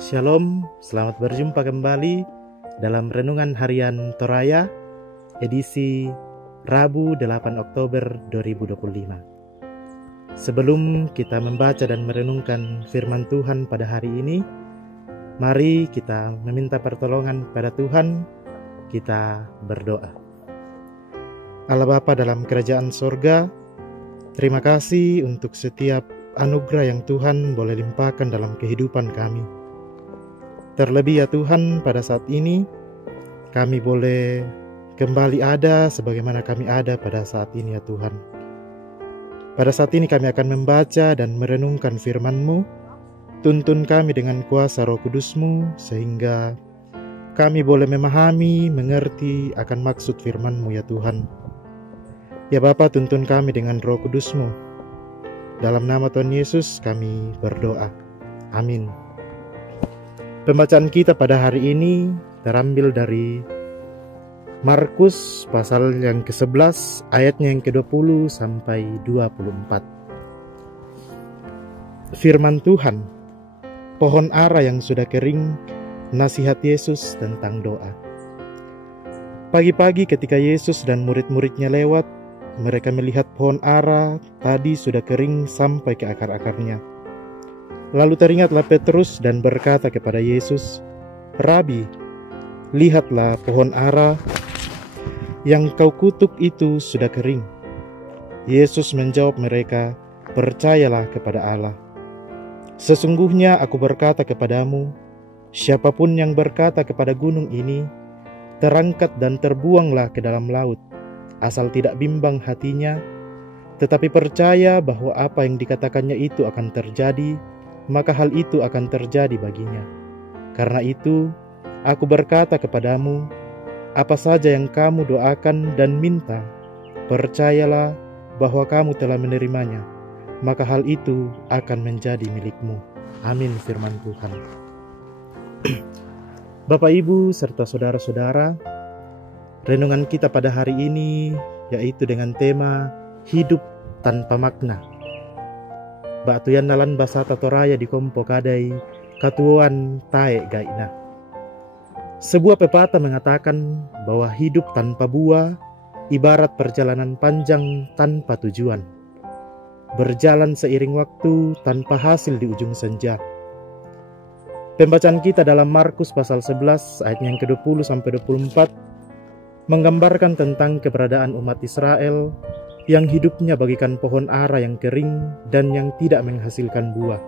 Shalom, selamat berjumpa kembali dalam Renungan Harian Toraya, edisi Rabu 8 Oktober 2025. Sebelum kita membaca dan merenungkan firman Tuhan pada hari ini, mari kita meminta pertolongan pada Tuhan, kita berdoa. Allah Bapa dalam kerajaan sorga, terima kasih untuk setiap anugerah yang Tuhan boleh limpahkan dalam kehidupan kami. Terlebih ya Tuhan, pada saat ini kami boleh kembali ada sebagaimana kami ada pada saat ini ya Tuhan. Pada saat ini kami akan membaca dan merenungkan firman-Mu. Tuntun kami dengan kuasa Roh Kudus-Mu sehingga kami boleh memahami, mengerti akan maksud firman-Mu ya Tuhan. Ya Bapa, tuntun kami dengan Roh Kudus-Mu. Dalam nama Tuhan Yesus kami berdoa. Amin. Pembacaan kita pada hari ini terambil dari Markus pasal yang ke-11 ayatnya yang ke-20 sampai 24. Firman Tuhan, pohon ara yang sudah kering, nasihat Yesus tentang doa. Pagi-pagi ketika Yesus dan murid-muridnya lewat, mereka melihat pohon ara tadi sudah kering sampai ke akar-akarnya. Lalu teringatlah Petrus dan berkata kepada Yesus, "Rabi, lihatlah pohon ara yang kau kutuk itu sudah kering." Yesus menjawab mereka, "Percayalah kepada Allah. Sesungguhnya aku berkata kepadamu, siapapun yang berkata kepada gunung ini, terangkat dan terbuanglah ke dalam laut, asal tidak bimbang hatinya, tetapi percaya bahwa apa yang dikatakannya itu akan terjadi, maka hal itu akan terjadi baginya. Karena itu, aku berkata kepadamu, apa saja yang kamu doakan dan minta, percayalah bahwa kamu telah menerimanya, maka hal itu akan menjadi milikmu." Amin, firman Tuhan. Bapak, Ibu, serta saudara-saudara, renungan kita pada hari ini yaitu dengan tema hidup tanpa makna. Batuyan nalan basata toraya di kompo kadai katuan tae gaina. Sebuah pepatah mengatakan bahwa hidup tanpa buah ibarat perjalanan panjang tanpa tujuan, berjalan seiring waktu tanpa hasil di ujung senja. Pembacaan kita dalam Markus pasal 11 ayat yang ke-20 sampai 24 menggambarkan tentang keberadaan umat Israel yang hidupnya bagikan pohon ara yang kering dan yang tidak menghasilkan buah.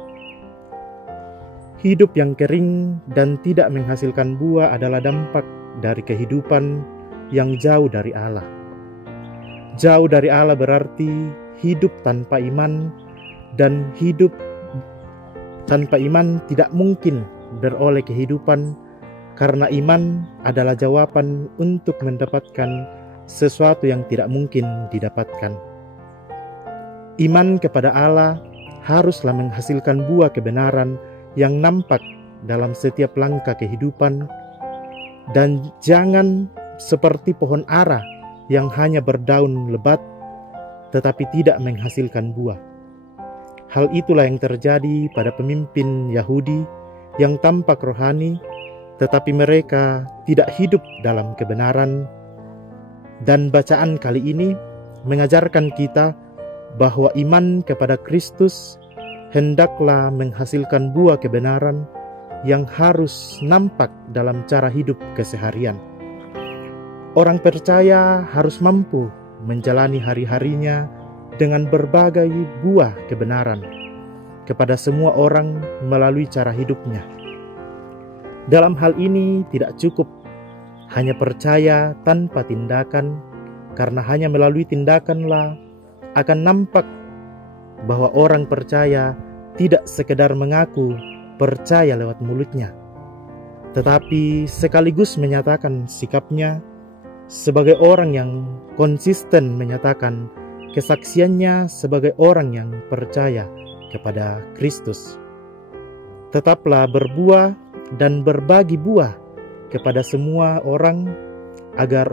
Hidup yang kering dan tidak menghasilkan buah adalah dampak dari kehidupan yang jauh dari Allah. Jauh dari Allah berarti hidup tanpa iman, dan hidup tanpa iman tidak mungkin beroleh kehidupan, karena iman adalah jawaban untuk mendapatkan sesuatu yang tidak mungkin didapatkan. Iman kepada Allah haruslah menghasilkan buah kebenaran yang nampak dalam setiap langkah kehidupan, dan jangan seperti pohon ara yang hanya berdaun lebat tetapi tidak menghasilkan buah. Hal itulah yang terjadi pada pemimpin Yahudi yang tampak rohani tetapi mereka tidak hidup dalam kebenaran. Dan bacaan kali ini mengajarkan kita bahwa iman kepada Kristus hendaklah menghasilkan buah kebenaran yang harus nampak dalam cara hidup keseharian. Orang percaya harus mampu menjalani hari-harinya dengan berbagai buah kebenaran kepada semua orang melalui cara hidupnya. Dalam hal ini tidak cukup hanya percaya tanpa tindakan, karena hanya melalui tindakanlah akan nampak bahwa orang percaya tidak sekedar mengaku percaya lewat mulutnya, tetapi sekaligus menyatakan sikapnya sebagai orang yang konsisten menyatakan kesaksiannya sebagai orang yang percaya kepada Kristus. Tetaplah berbuah dan berbagi buah kepada semua orang, agar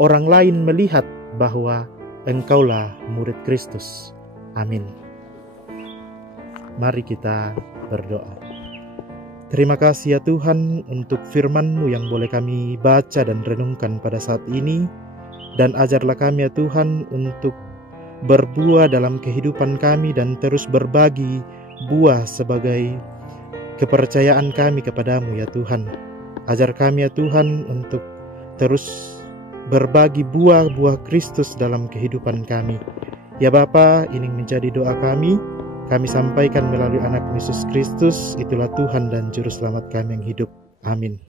orang lain melihat bahwa engkaulah murid Kristus. Amin. Mari kita berdoa. Terima kasih ya Tuhan untuk firman-Mu yang boleh kami baca dan renungkan pada saat ini. Dan ajarlah kami ya Tuhan untuk berbuah dalam kehidupan kami dan terus berbagi buah sebagai kepercayaan kami kepadamu ya Tuhan. Ajar kami ya Tuhan untuk terus berbagi buah-buah Kristus dalam kehidupan kami. Ya Bapa, ini menjadi doa kami. Kami sampaikan melalui anak Yesus Kristus, itulah Tuhan dan Juru Selamat kami yang hidup. Amin.